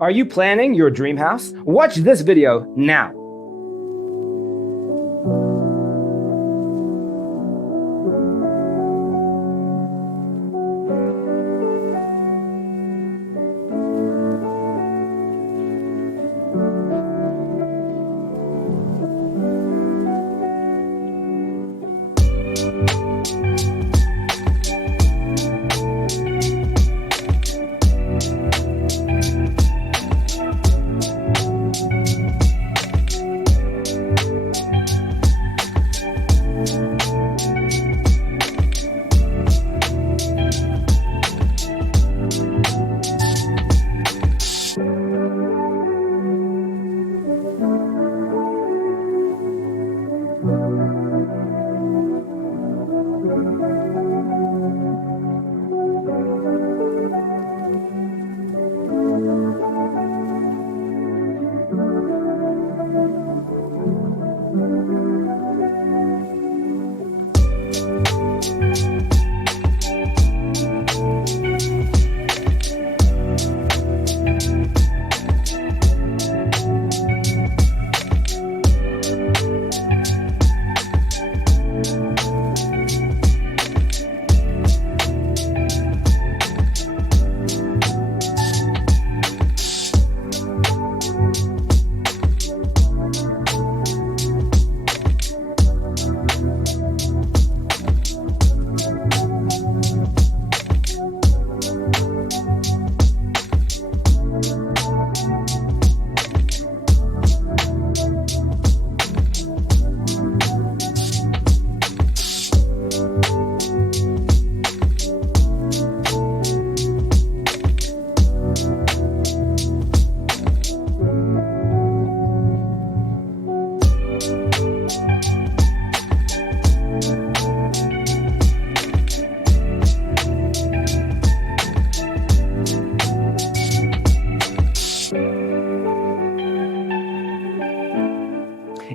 Are you planning your dream house? Watch this video now.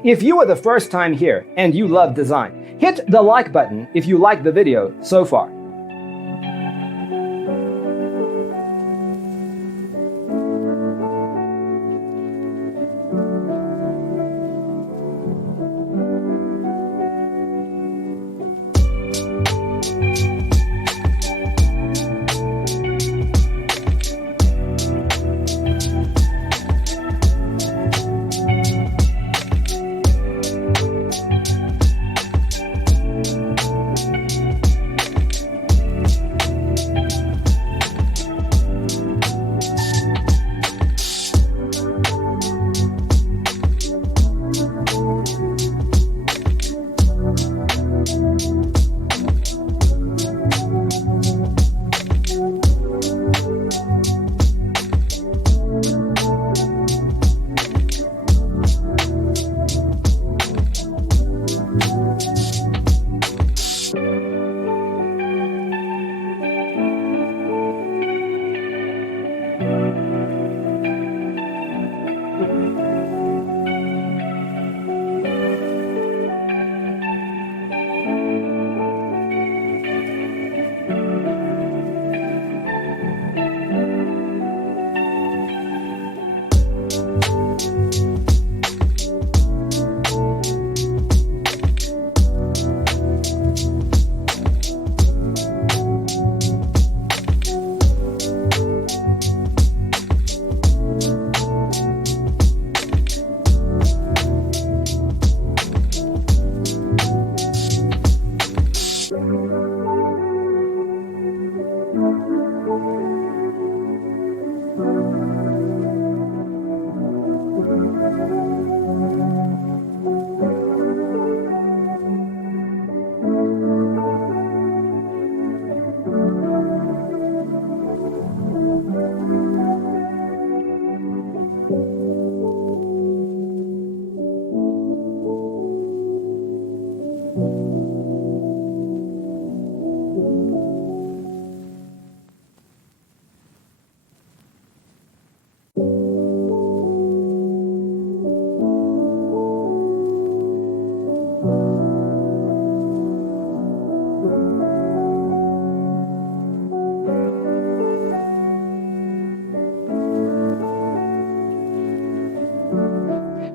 If you are the first time here and you love design, hit the like button if you like the video so far.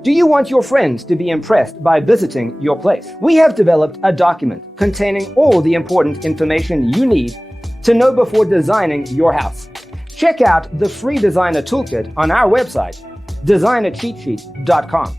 Do you want your friends to be impressed by visiting your place? We have developed a document containing all the important information you need to know before designing your house. Check out the free designer toolkit on our website, designercheatsheet.com.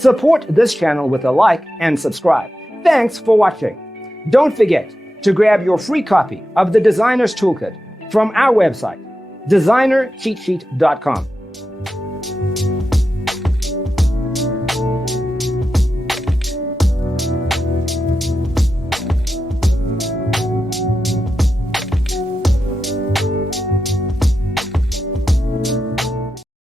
Support this channel with a like and subscribe. Thanks for watching. Don't forget to grab your free copy of the Designer's Toolkit from our website, designercheatsheet.com.